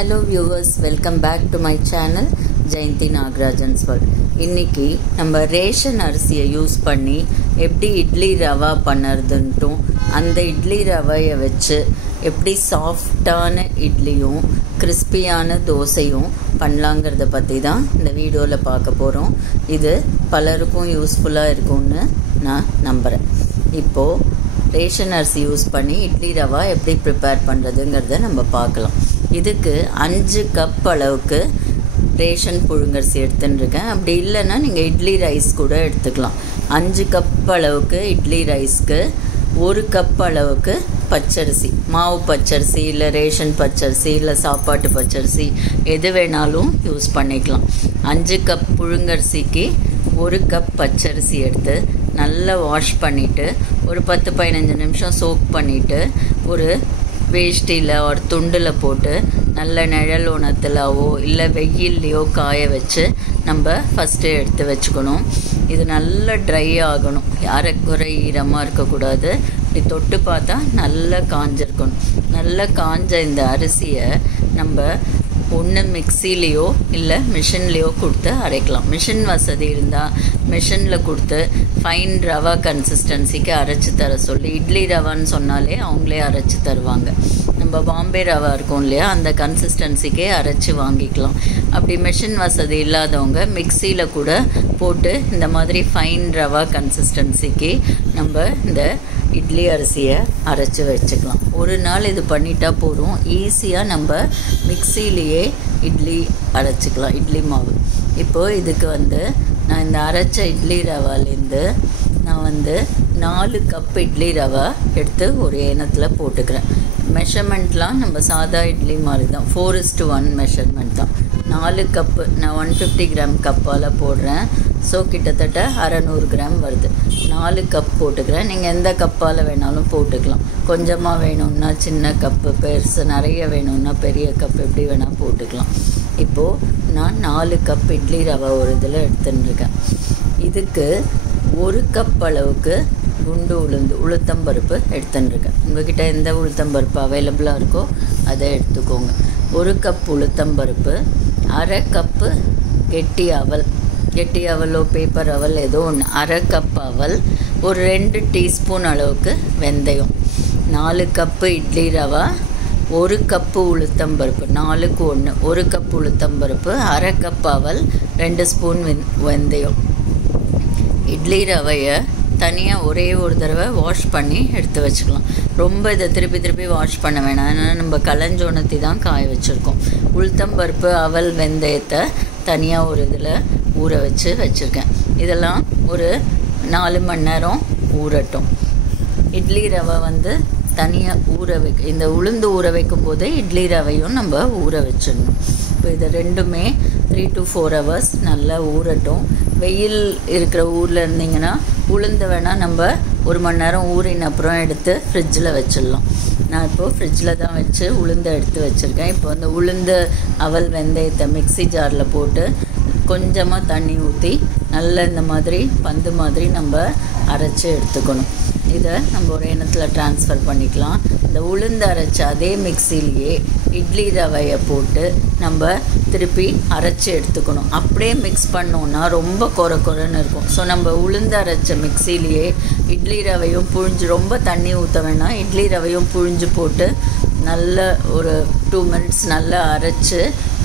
Hello viewers, welcome back to my channel Jayanti Nagarajan's World. இன்னைக்கு நம்ம ration அரிசியை use பண்ணி எப்படி இட்லி ரவா பண்ணுறதுன்ட்டும் அந்த இட்லி ரவையை வச்சு எப்படி சாஃப்டான இட்லியும் கிறிஸ்பியான தோசையும் பண்ணலாங்கிறத பற்றி தான் இந்த வீடியோவில் பார்க்க போகிறோம். இது பலருக்கும் யூஸ்ஃபுல்லாக இருக்கும்னு நான் நம்புகிறேன். இப்போது ரேஷன் அரிசி யூஸ் பண்ணி இட்லி ரவா எப்படி ப்ரிப்பேர் பண்ணுறதுங்கிறத நம்ம பார்க்கலாம். இதுக்கு 5 கப் அளவுக்கு ரேஷன் புழுங்கரிசி எடுத்துட்டுருக்கேன். அப்படி இல்லைன்னா நீங்கள் இட்லி ரைஸ் கூட எடுத்துக்கலாம். 5 கப் அளவுக்கு இட்லி ரைஸ்க்கு 1 கப் அளவுக்கு பச்சரிசி, மாவு பச்சரிசி இல்லை ரேஷன் பச்சரிசி இல்லை சாப்பாட்டு பச்சரிசி எது வேணாலும் யூஸ் பண்ணிக்கலாம். 5 கப் புழுங்கரிசிக்கு 1 கப் பச்சரிசி எடுத்து நல்லா வாஷ் பண்ணிவிட்டு ஒரு 10-15 நிமிஷம் சோக் பண்ணிவிட்டு ஒரு வேஷ்டியில் ஒரு துண்டில் போட்டு நல்ல நிழல் உணத்துலாவோ இல்லை வெயில்லையோ காய வச்சு நம்ம ஃபஸ்ட்டு எடுத்து வச்சுக்கணும். இது நல்லா ட்ரை ஆகணும், அரைக்குறை ஈரமாக இருக்கக்கூடாது. இப்படி தொட்டு பார்த்தா நல்லா காஞ்சிருக்கணும். நல்லா காஞ்ச இந்த அரிசியை நம்ம ஒன்று மிக்சிலேயோ இல்லை மிஷின்லேயோ கொடுத்து அரைக்கலாம். மிஷின் வசதி இருந்தால் மிஷினில் கொடுத்து ஃபைன் ரவா கன்சிஸ்டன்சிக்கு அரைச்சி தர சொல்லி, இட்லி ரவான்னு சொன்னாலே அவங்களே அரைச்சி தருவாங்க. நம்ம பாம்பே ரவா இருக்கும் இல்லையா, அந்த கன்சிஸ்டன்சிக்கே அரைச்சி வாங்கிக்கலாம். அப்படி மிஷின் வசதி இல்லாதவங்க மிக்சியில் கூட போட்டு இந்த மாதிரி ஃபைன் ரவா கன்சிஸ்டன்சிக்கு நம்ம இந்த இட்லி அரிசியை அரைச்சி வச்சுக்கலாம். ஒரு நாள் இது பண்ணிட்டா போதும், ஈஸியாக நம்ம மிக்சிலேயே இட்லி அரைச்சிக்கலாம், இட்லி மாவு. இப்போது இதுக்கு நான் இந்த அரைச்ச இட்லி ரவாலேருந்து நான் 4 கப் இட்லி ரவா எடுத்து ஒரு ஏனத்தில் போட்டுக்கிறேன். மெஷர்மெண்ட்லாம் நம்ம சாதா இட்லி மாதிரி தான், 4:1 மெஷர்மெண்ட் தான். 4 கப்பு நான் 150 கிராம் கப்பால் போடுறேன். ஸோ கிட்டத்தட்ட 600 கிராம் வருது. 4 கப் போட்டுக்கிறேன். நீங்கள் எந்த கப்பால் வேணாலும் போட்டுக்கலாம். கொஞ்சமாக வேணும்னா சின்ன கப்பு, பெருசு நிறைய வேணும்னா பெரிய கப், எப்படி வேணால் போட்டுக்கலாம். இப்போது நான் 4 கப் இட்லி ரவை ஒரு இதில் எடுத்துட்டுருக்கேன். இதுக்கு 1 கப் அளவுக்கு குண்டு உளுத்தம்பருப்பு எடுத்துட்டுருக்கேன். உங்கள்கிட்ட எந்த உளுத்தம்பருப்பு அவைலபிளாக இருக்கோ அதை எடுத்துக்கோங்க. 1 கப் உளுத்தம்பருப்பு, 1/2 கப்பு கெட்டி அவலோ பேப்பர் அவல் ஏதோ ஒன்று, 1/2 கப் அவல், ஒரு 2 டீஸ்பூன் அளவுக்கு வெந்தயம், 4 கப்பு இட்லி ரவா, 1 கப்பு உளுத்தம்பருப்பு, 4க்கு 1, 1 கப் உளுத்தம்பருப்பு, 1/2 கப் அவல், 2 ஸ்பூன் வெந்தயம். இட்லி ரவையை தனியாக ஒரே ஒரு தடவை வாஷ் பண்ணி எடுத்து வச்சுக்கலாம். ரொம்ப இதை திருப்பி வாஷ் பண்ண வேணாம், ஏன்னா நம்ம கலஞ்சோனத்தி தான் காய வச்சுருக்கோம். உளுத்தம்பருப்பு, அவல், வெந்தயத்தை தனியாக ஒரு இதில் ஊற வச்சுருக்கேன். இதெல்லாம் ஒரு 4 மணி நேரம் ஊறட்டும். இட்லி ரவை தனியாக இந்த உளுந்து ஊற வைக்கும் போதே இட்லி ரவையும் நம்ம ஊற வச்சிடணும். இப்போ இதை ரெண்டுமே 3 to 4 hours நல்லா ஊறட்டும். வெயில் இருக்கிற ஊரில் இருந்தீங்கன்னா உளுந்து வேணால் நம்ம 1 மணி நேரம் ஊறின அப்புறம் எடுத்து ஃப்ரிட்ஜில் வச்சிடலாம். நான் இப்போது ஃப்ரிட்ஜில் தான் வச்சு உளுந்தை எடுத்து வச்சுருக்கேன். இப்போ அந்த உளுந்து, அவல், வெந்தயத்தை மிக்ஸி ஜாரில் போட்டு கொஞ்சமாக தண்ணி ஊற்றி நல்லா இந்த மாதிரி பந்து மாதிரி நம்ம அரைச்சி எடுத்துக்கணும். இதை நம்ம ஒரு எண்ணத்தில் ட்ரான்ஸ்ஃபர் பண்ணிக்கலாம். இந்த உளுந்து அரைச்ச அதே மிக்சிலேயே இட்லி ரவையை போட்டு நம்ம திருப்பி அரைச்சி எடுத்துக்கணும். அப்படியே மிக்ஸ் பண்ணோன்னா ரொம்ப கொரன்னு இருக்கும். ஸோ நம்ம உளுந்து அரைச்ச மிக்சிலேயே இட்லி ரவையும் புழிஞ்சு, ரொம்ப தண்ணி ஊற்ற வேணாம், இட்லி ரவையும் புழிஞ்சு போட்டு நல்ல ஒரு 2 minutes நல்லா அரைச்சி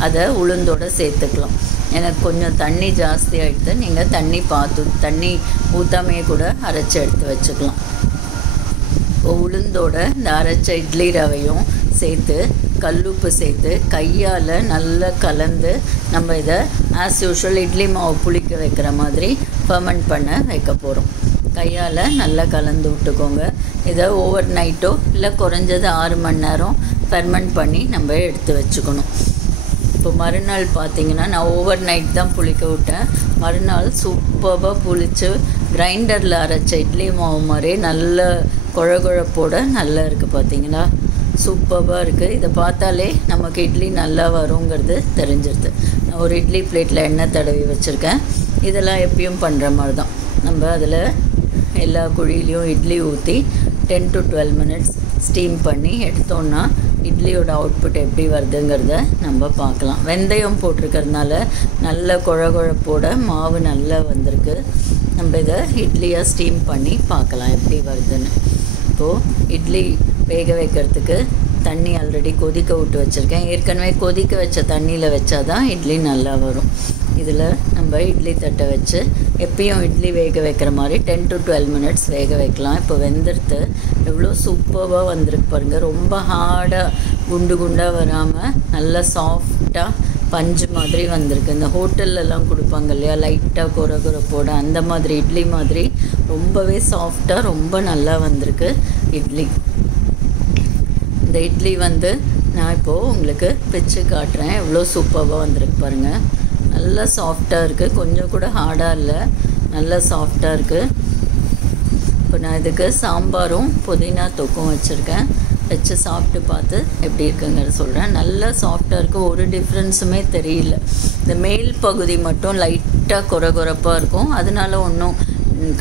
அதை உளுந்தோடு சேர்த்துக்கலாம். எனக்கு கொஞ்சம் தண்ணி ஜாஸ்தி ஆகிடுது, நீங்கள் தண்ணி ஊற்றாமையே கூட அரைச்சி எடுத்து வச்சுக்கலாம். உளுந்தோட இந்த அரைச்ச இட்லி ரவையும் சேர்த்து கல்லுப்பு சேர்த்து கையால் நல்லா கலந்து நம்ம இதை ஆஸ் யூஷுவல் இட்லி மாவு புளிக்க வைக்கிற மாதிரி ஃபர்மெண்ட் பண்ண வைக்க போகிறோம். கையால் நல்லா கலந்து விட்டுக்கோங்க. இதை ஓவர் நைட்டோ இல்லை குறைஞ்சது 6 மணி நேரம் ஃபெர்மெண்ட் பண்ணி நம்ம எடுத்து வச்சுக்கணும். இப்போ மறுநாள் பார்த்திங்கன்னா நான் ஓவர் நைட் தான் புளிக்க விட்டேன். மறுநாள் சூப்பராக புளித்து கிரைண்டரில் அரைச்ச இட்லி மாவு மாதிரி நல்ல குழப்போட நல்லா இருக்குது. பார்த்திங்கன்னா சூப்பராக இருக்குது. இதை பார்த்தாலே நமக்கு இட்லி நல்லா வருங்கிறது தெரிஞ்சிருது. நான் ஒரு இட்லி பிளேட்டில் எண்ணெய் தடவி வச்சுருக்கேன். இதெல்லாம் எப்பயும் பண்ணுற மாதிரி தான். நம்ம அதில் எல்லா குழியிலையும் இட்லி ஊற்றி 10 to 12 minutes ஸ்டீம் பண்ணி எடுத்தோன்னா இட்லியோட அவுட்புட் எப்படி வருதுங்கிறத நம்ம பார்க்கலாம். வெந்தயம் போட்டிருக்கிறதுனால நல்ல குழகுழப்போட மாவு நல்லா வந்திருக்கு. நம்ம இதை இட்லியாக ஸ்டீம் பண்ணி பார்க்கலாம் எப்படி வருதுன்னு. இப்போது இட்லி வேக வைக்கிறதுக்கு தண்ணி ஆல்ரெடி கொதிக்க விட்டு வச்சுருக்கேன். ஏற்கனவே கொதிக்க வச்ச தண்ணியில் வச்சா தான் இட்லி நல்லா வரும். இதில் நம்ம இட்லி தட்டை வச்சு எப்பயும் இட்லி வேக வைக்கிற மாதிரி 10 to 12 மினிட்ஸ் வேக வைக்கலாம். இப்போ வெந்துடுத்து எவ்வளோ சூப்பராக வந்திருக்கு பாருங்கள். ரொம்ப ஹார்டாக குண்டு குண்டாக வராமல் நல்லா சாஃப்டாக பஞ்சு மாதிரி வந்திருக்கு. இந்த ஹோட்டல்லலாம் கொடுப்பாங்க இல்லையா, லைட்டாக குறகுறப்போட அந்த மாதிரி இட்லி மாதிரி ரொம்பவே சாஃப்டாக ரொம்ப நல்லா வந்திருக்கு இட்லி. இந்த இட்லி நான் இப்போது உங்களுக்கு பிச்சு காட்டுறேன். எவ்வளோ சூப்பராக வந்திருக்கு பாருங்கள். நல்லா சாஃப்டாக இருக்குது, கொஞ்சம் கூட ஹார்டாக இல்லை, நல்லா சாஃப்டாக இருக்குது. இப்போ நான் இதுக்கு சாம்பாரும் புதினா தொக்கும் வச்சுருக்கேன். வச்சு சாப்பிட்டு பார்த்து எப்படி இருக்குங்கிறத சொல்கிறேன். நல்லா சாஃப்டாக இருக்குது, ஒரு டிஃப்ரென்ஸுமே தெரியல. இந்த மேல் பகுதி மட்டும் லைட்டாக குறகுறப்பாக இருக்கும், அதனால ஒன்றும்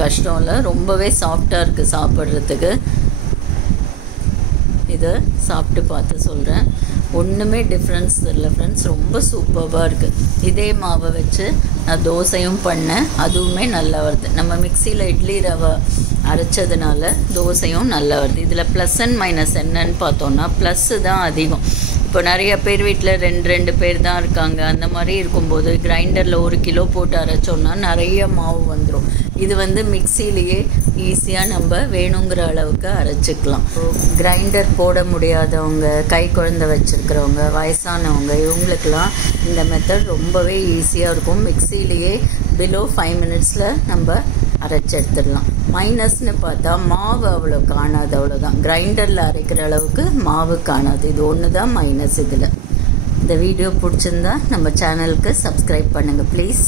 கஷ்டம் இல்லை. ரொம்பவே சாஃப்டாக இருக்குது சாப்பிட்றதுக்கு. இதை சாப்பிட்டு பார்த்து சொல்கிறேன். ஒன்றுமே டிஃப்ரென்ஸ் தெரியல ஃப்ரெண்ட்ஸ், ரொம்ப சூப்பராக இருக்குது. இதே மாவை வச்சு நான் தோசையும் பண்ணேன், அதுவுமே நல்லா வருது. நம்ம மிக்சியில் இட்லி ரவை அரைச்சதுனால தோசையும் நல்லா வருது. இதில் ப்ளஸ் அண்ட் மைனஸ் என்னன்னு பார்த்தோன்னா ப்ளஸ்ஸு தான் அதிகம். இப்போ நிறைய பேர் வீட்டில் 2 பேர் தான் இருக்காங்க. அந்த மாதிரி இருக்கும்போது கிரைண்டரில் 1 கிலோ போட்டு அரைச்சோன்னா நிறைய மாவு வந்துடும். இது மிக்சிலேயே ஈஸியாக நம்ம வேணுங்கிற அளவுக்கு அரைச்சிக்கலாம். கிரைண்டர் போட முடியாதவங்க, கை குழந்தை வச்சுருக்கிறவங்க, வயசானவங்க, இவங்களுக்கெல்லாம் இந்த மெத்தட் ரொம்பவே ஈஸியாக இருக்கும். மிக்சிலேயே பிலோ 5 மினிட்ஸில் நம்ம அரைச்சி எடுத்துடலாம். மைனஸ்னு பார்த்தா மாவு அவ்வளோ காணாது, அவ்வளோதான். கிரைண்டரில் அரைக்கிற அளவுக்கு மாவு காணாது. இது ஒன்று தான் மைனஸ் இதில். இந்த வீடியோ பிடிச்சிருந்தா நம்ம சேனலுக்கு சப்ஸ்கிரைப் பண்ணுங்கள் ப்ளீஸ்.